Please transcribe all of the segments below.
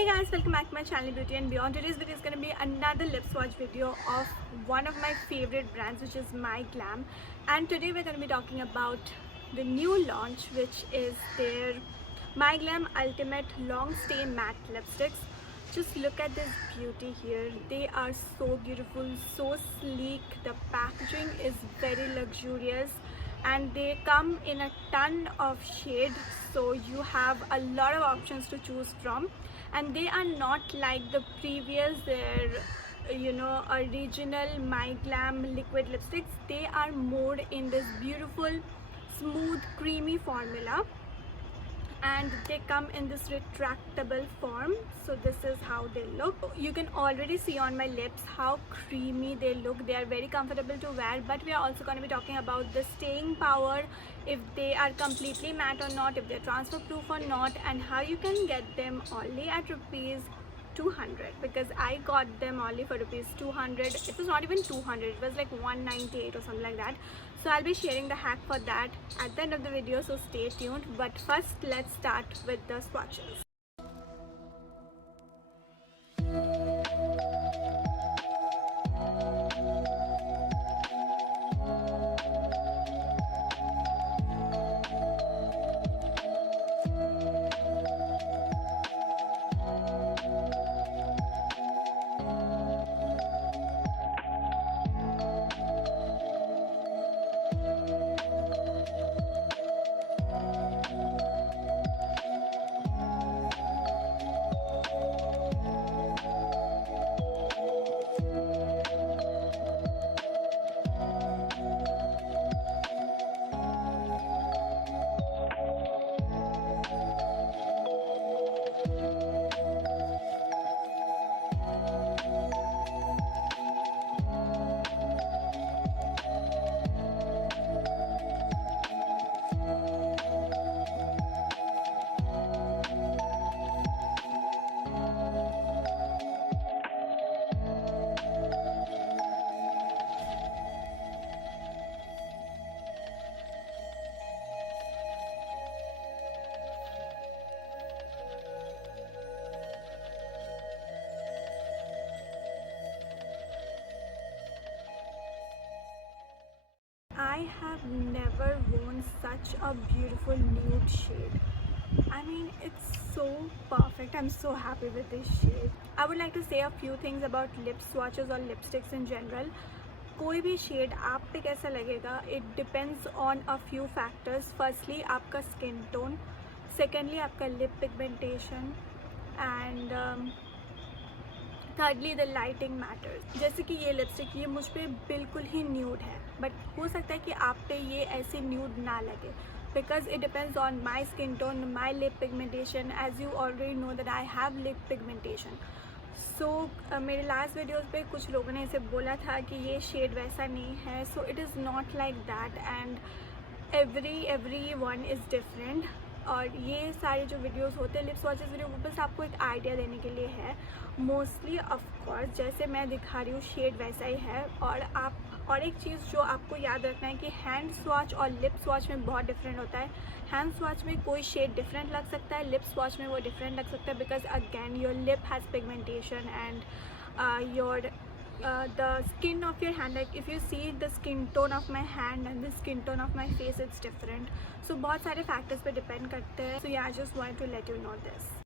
Hey guys, welcome back to my channel Beauty and Beyond. Today's video is going to be another lip swatch video of one of my favorite brands, which is My Glam. And today we're going to be talking about the new launch, which is their My Glam Ultimate Long Stay Matte Lipsticks. Just look at this beauty here. They are so beautiful, so sleek. The packaging is very luxurious and they come in a ton of shades, so you have a lot of options to choose from. And they are not like the previous original My Glam liquid lipsticks. They are more in this beautiful smooth creamy formula, and they come in this retractable form. So this is how they look. You can already see on my lips how creamy they look. They are very comfortable to wear, but we are also going to be talking about the staying power, if they are completely matte or not, if they're transfer proof or not, and how you can get them only at rupees 200, because I got them only for rupees 200. It was not even 200, it was like 198 or something like that. So I'll be sharing the hack for that at the end of the video, so stay tuned. But first, let's start with the swatches. I have never worn such a beautiful nude shade. I mean, it's so perfect. I'm so happy with this shade. I would like to say a few things about lip swatches or lipsticks in general. कोई भी shade आप पे कैसा लगेगा, it depends on a few factors. Firstly, आपका skin tone. Secondly, आपका lip pigmentation. And thirdly, the lighting matters. जैसे कि ये लिपस्टिक ये मुझ पे बिल्कुल ही न्यूड है, बट हो सकता है कि आप पे ये ऐसे न्यूड ना लगे, because it depends on my skin tone, my lip pigmentation. As you already know that I have lip pigmentation. So मेरे लास्ट वीडियोस पे कुछ लोगों ने इसे बोला था कि ये शेड वैसा नहीं है. So it is not like that, and every one is different. और ये सारे जो वीडियोस होते हैं लिप स्वॉचेस वीडियो, वो बस आपको एक आइडिया देने के लिए है. मोस्टली ऑफ कोर्स जैसे मैं दिखा रही हूँ शेड वैसा ही है. और एक चीज़ जो आपको याद रखना है कि हैंड स्वॉच और लिप स्वॉच में बहुत डिफरेंट होता है. हैंड स्वॉच में कोई शेड डिफरेंट लग सकता है, लिप स्वॉच में वो डिफरेंट लग सकता है, because again your lip has pigmentation and your the skin of your hand, like if you see the skin tone of my hand and the skin tone of my face, it's different. So बहुत सारे factors पे depend करते हैं. So yeah, I just wanted to let you know this.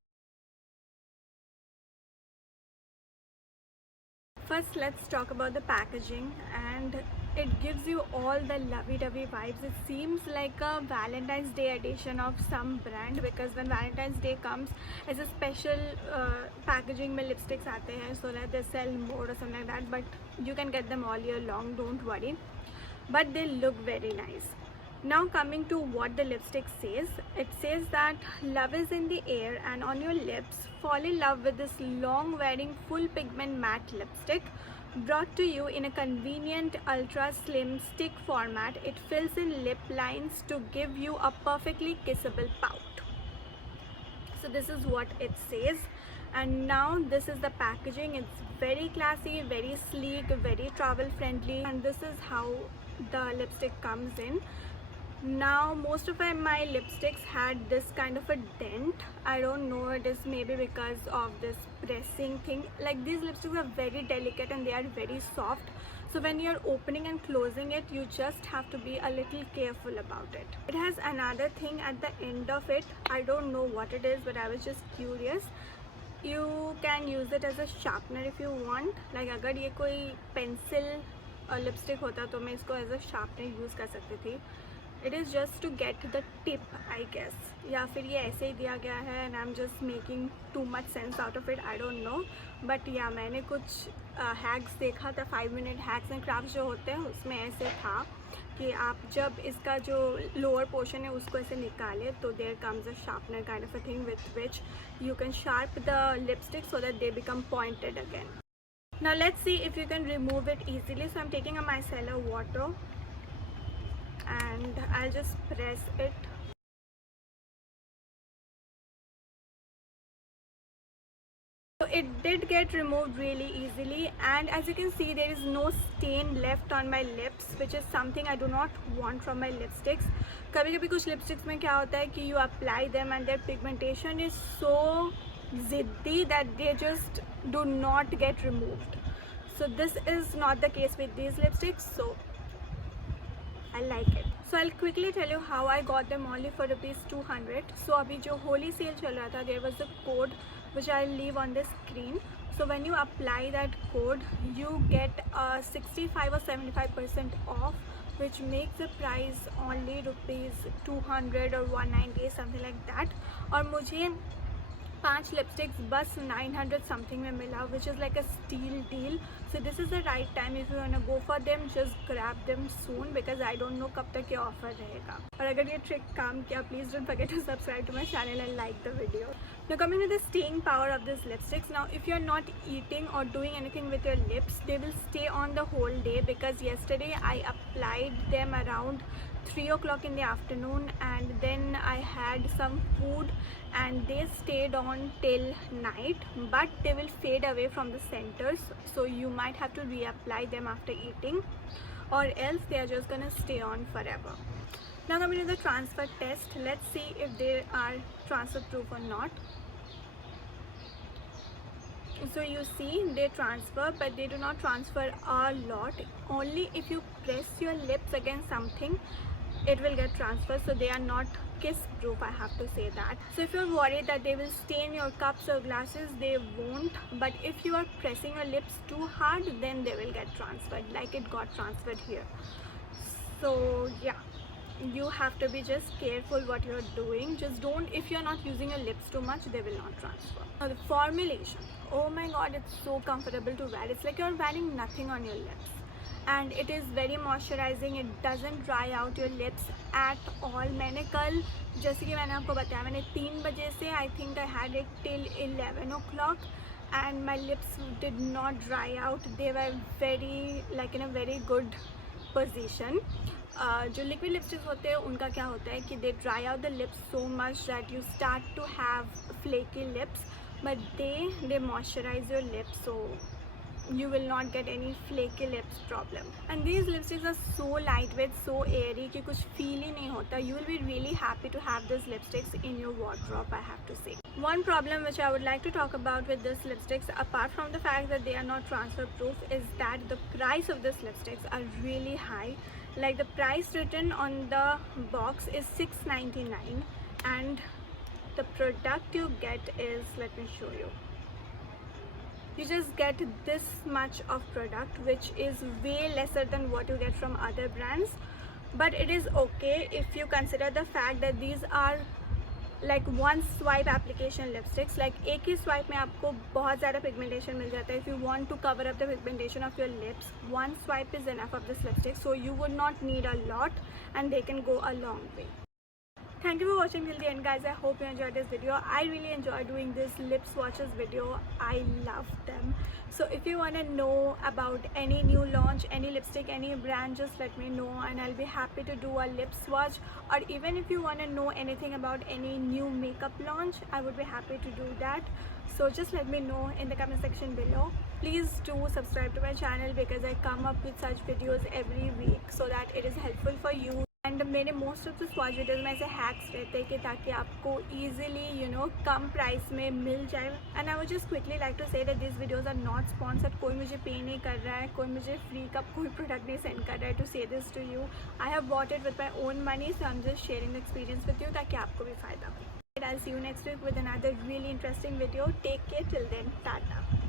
First, let's talk about the packaging, and it gives you all the lovey-dovey vibes. It seems like a Valentine's Day edition of some brand, because when Valentine's Day comes, as a special packaging में lipsticks आते हैं, so that they sell more or something like that. But you can get them all year long, don't worry. But they look very nice. Now coming to what the lipstick says, it says that love is in the air and on your lips. Fall in love with this long wearing full pigment matte lipstick, brought to you in a convenient ultra slim stick format. It fills in lip lines to give you a perfectly kissable pout. So this is what it says. And now this is the packaging. It's very classy, very sleek, very travel friendly, and this is how the lipstick comes in. Now most of my lipsticks had this kind of a dent. I don't know, it is maybe because of this pressing thing. Like these lipsticks are very delicate and they are very soft, so when you're opening and closing it, you just have to be a little careful about it. It has another thing at the end of it. I don't know what it is, but I was just curious. You can use it as a sharpener if you want. Like अगर ये कोई pencil lipstick होता तो मैं इसको as a sharpener use कर सकती थी. It is just to get the tip I guess, या फिर ये ऐसे ही दिया गया है and I am just making too much sense out of it. I don't know, but या मैंने कुछ हैक्स देखा था, 5 मिनट हैक्स एंड क्राफ्ट जो होते हैं उसमें ऐसे था कि आप जब इसका जो लोअर पोर्शन है उसको ऐसे निकाले तो there comes a sharpener kind of a thing with which you can sharp the lipstick so that they become pointed again. Now let's see if you can remove it easily. So I'm taking a micellar water and I'll just press it. So it did get removed really easily, and as you can see there is no stain left on my lips, which is something I do not want from my lipsticks. कभी कभी कुछ lipsticks में क्या होता है कि you apply them and their pigmentation is so ziddy that they just do not get removed. So this is not the case with these lipsticks, so I like it. So I'll quickly tell you how I got them only for ₹200. So अभी जो Holi cell चल रहा था, there was a code which I'll leave on the screen. So when you apply that code, you get 65 or 75% off, which makes the price only ₹200 or 190, something like that. और मुझे 5 lipsticks बस 900 something में मिला, which is like a steal deal. So this is the right time if you want to go for them, just grab them soon because I don't know कब तक ये offer रहेगा. और अगर ये ट्रिक काम किया, please don't forget to subscribe to my channel and like the video. Now coming to the staying power of these lipsticks. Now if you are not eating or doing anything with your lips, they will stay on the whole day, because yesterday I applied them around 3 o'clock in the afternoon and then I had some food and they stayed on till night, but they will fade away from the centers, so you might have to reapply them after eating, or else they are just gonna stay on forever. Now coming to the transfer test, let's see if they are transfer proof or not. So you see they transfer, but they do not transfer a lot. Only if you press your lips against something it will get transferred, so they are not kiss proof, I have to say that. So if you're worried that they will stain your cups or glasses, they won't, but if you are pressing your lips too hard, then they will get transferred, like it got transferred here. So yeah, you have to be just careful what you're doing. Just don't, if you're not using your lips too much, they will not transfer. Now the formulation, oh my god, it's so comfortable to wear. It's like you're wearing nothing on your lips, and it is very moisturizing. It doesn't dry out your lips at all. मैंने कल, जैसे कि मैंने आपको बताया, मैंने 3 बजे से I think I had it till 11 o'clock and my lips did not dry out. They were very like in a very good position. जो लिक्विड लिपस्टिक्स होते हैं उनका क्या होता है कि they dry out the lips so much that you start to have flaky lips, but they moisturise your lips, so you will not get any flaky lips problem. And these lipsticks are so lightweight, so airy कि कुछ feel ही नहीं होता. You will be really happy to have these lipsticks in your wardrobe, I have to say. One problem which I would like to talk about with these lipsticks, apart from the fact that they are not transfer proof, is that the price of these lipsticks are really high. Like the price written on the box is $6.99 and the product you get is, let me show you. You just get this much of product, which is way lesser than what you get from other brands, but it is okay if you consider the fact that these are like one swipe application lipsticks. Like एक ही swipe में आपको बहुत ज़्यादा pigmentation मिल जाता है. If you want to cover up the pigmentation of your lips, one swipe is enough of this lipstick, so you would not need a lot and they can go a long way. Thank you for watching till the end, guys. I hope you enjoyed this video. I really enjoy doing this lip swatches video. I love them. So if you want to know about any new launch, any lipstick, any brand, just let me know and I'll be happy to do a lip swatch. Or even if you want to know anything about any new makeup launch, I would be happy to do that. So just let me know in the comment section below. Please do subscribe to my channel because I come up with such videos every week so that it is helpful for you. And मेरे most of the swatch videos में ऐसे hacks रहते हैं कि ताकि आपको easily कम price में मिल जाए. And I would just quickly like to say that this videos are not sponsored. कोई मुझे पे नहीं कर रहा है, कोई मुझे फ्री का कोई प्रोडक्ट नहीं सेंड कर रहा है to say this to you. I have bought it with my own money, so I am just sharing the experience with you ताकि आपको भी फ़ायदा हो. I'll see you next week with another really interesting video. Take care till then. Tata.